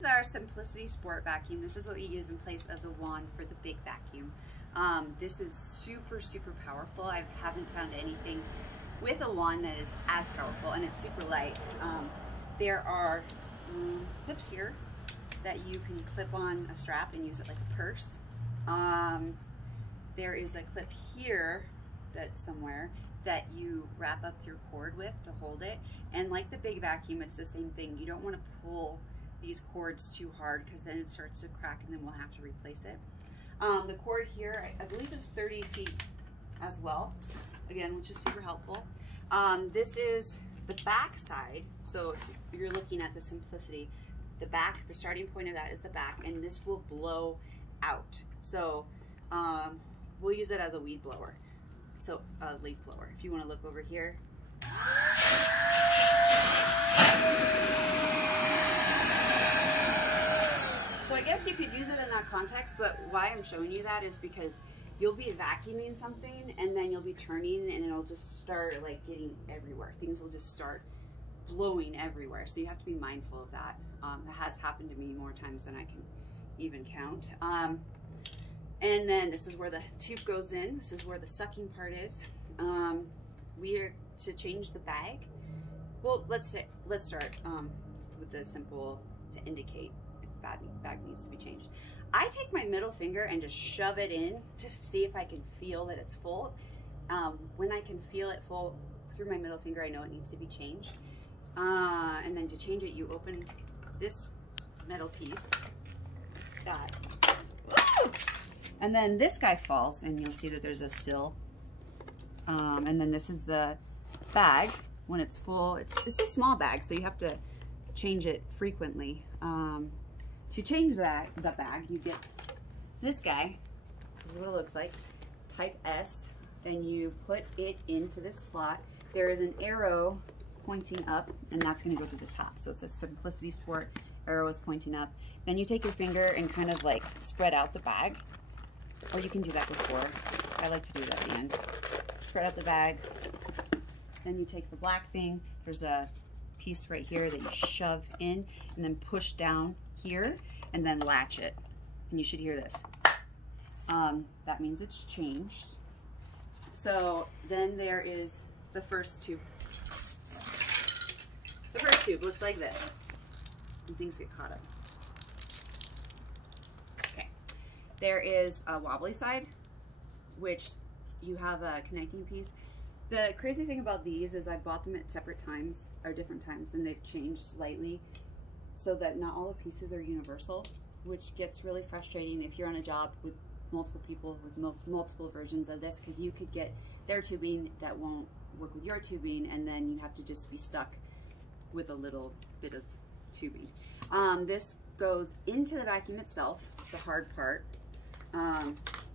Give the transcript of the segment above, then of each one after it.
This is our Simplicity Sport vacuum. This is what we use in place of the wand for the big vacuum. This is super powerful. I haven't found anything with a wand that is as powerful, and it's super light. There are clips here that you can clip on a strap and use it like a purse. There is a clip here that's somewhere that you wrap up your cord with to hold it, and like the big vacuum, it's the same thing. You don't want to pull these cords too hard because then it starts to crack and then we'll have to replace it. The cord here, I believe is 30 feet as well, again, which is super helpful. This is the back side, so if you're looking at the Simplicity, the back, the starting point of that is the back, and this will blow out. So we'll use it as a weed blower, so a leaf blower. If you want to look over here. So I guess you could use it in that context, but why I'm showing you that is because you'll be vacuuming something and then you'll be turning and it'll just start like getting everywhere. Things will just start blowing everywhere. So you have to be mindful of that. That has happened to me more times than I can even count. And then this is where the tube goes in. This is where the sucking part is. We are to change the bag. Well, let's start with the simple to indicate if bag needs to be changed. I take my middle finger and just shove it in to see if I can feel that it's full. When I can feel it full through my middle finger, I know it needs to be changed. And then to change it, you open this metal piece, that, and then this guy falls, and you'll see that there's a sill. And then this is the bag. When it's full, it's a small bag, so you have to change it frequently. To change the bag, you get this guy. This is what it looks like, type S, and you put it into this slot. There is an arrow pointing up, and that's going to go to the top. So it says Simplicity Sport, arrow is pointing up. Then you take your finger and kind of like spread out the bag, or you can do that before. I like to do that at the end. Spread out the bag. Then you take the black thing. There's a piece right here that you shove in and then push down here and then latch it, and you should hear this. That means it's changed. So then there is the first tube. The first tube looks like this, and things get caught up. Okay, there is a wobbly side, which you have a connecting piece. The crazy thing about these is I bought them at separate times, or different times, and they've changed slightly so that not all the pieces are universal, which gets really frustrating if you're on a job with multiple people with multiple versions of this, because you could get their tubing that won't work with your tubing, and then you have to just be stuck with a little bit of tubing. This goes into the vacuum itself, the hard part,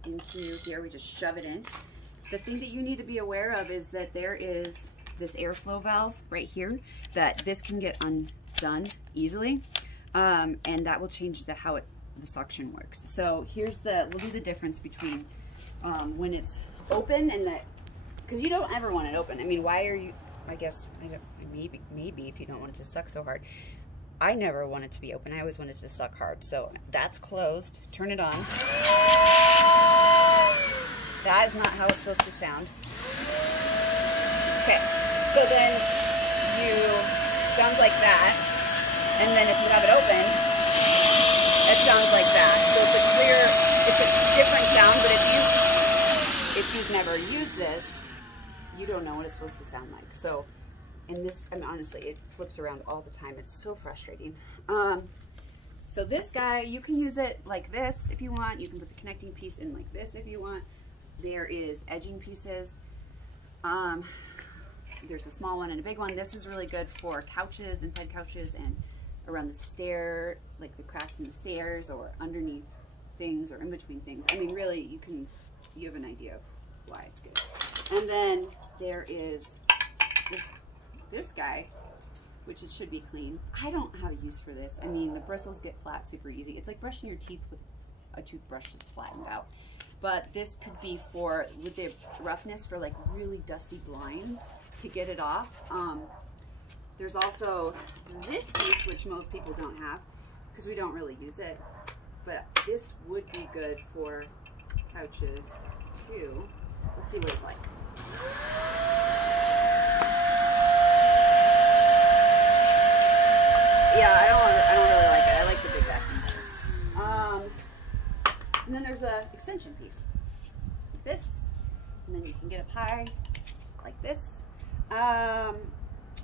into here. We just shove it in. The thing that you need to be aware of is that there is this airflow valve right here that this can get undone easily, and that will change how the suction works. So here's we'll do the difference between when it's open and because you don't ever want it open. I mean, why are you, I guess, maybe if you don't want it to suck so hard. I never want it to be open. I always want it to suck hard. So that's closed. Turn it on. That is not how it's supposed to sound. Okay, so then sounds like that, and then if you have it open, it sounds like that. So it's a different sound, but if you've never used this, you don't know what it's supposed to sound like. So in this, I mean, honestly, it flips around all the time. It's so frustrating. So this guy, you can use it like this if you want. You can put the connecting piece in like this if you want. There is edging pieces. There's a small one and a big one. This is really good for couches, inside couches, and around the stair, like the cracks in the stairs, or underneath things, or in between things. I mean, really, you have an idea of why it's good. And then there is this guy, which it should be clean. I don't have a use for this. I mean, the bristles get flat super easy. It's like brushing your teeth with a toothbrush that's flattened out. But this could be with the roughness, for like really dusty blinds to get it off. There's also this piece, which most people don't have, because we don't really use it. But this would be good for couches too. Let's see what it's like. Yeah, I don't really like it. I like the big vacuum better. And then there's a extension piece, like this, and then you can get up high, like this.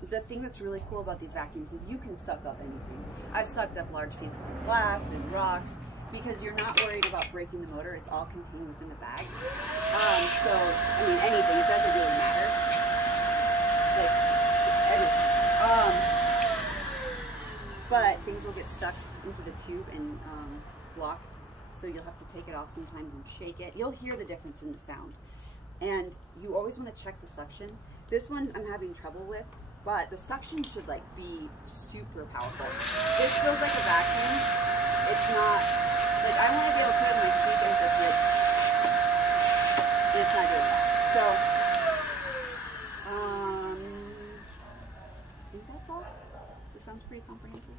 The thing that's really cool about these vacuums is you can suck up anything. I've sucked up large pieces of glass and rocks because you're not worried about breaking the motor. It's all contained within the bag. So, I mean, anything, it doesn't really matter. Like, everything. But things will get stuck into the tube and blocked. So you'll have to take it off sometimes and shake it. You'll hear the difference in the sound. And you always want to check the suction. This one I'm having trouble with, but the suction should like be super powerful. This feels like a vacuum. It's not, like I want to be able to put it in my cheek and it's not doing that. So, I think that's all. This sounds pretty comprehensive.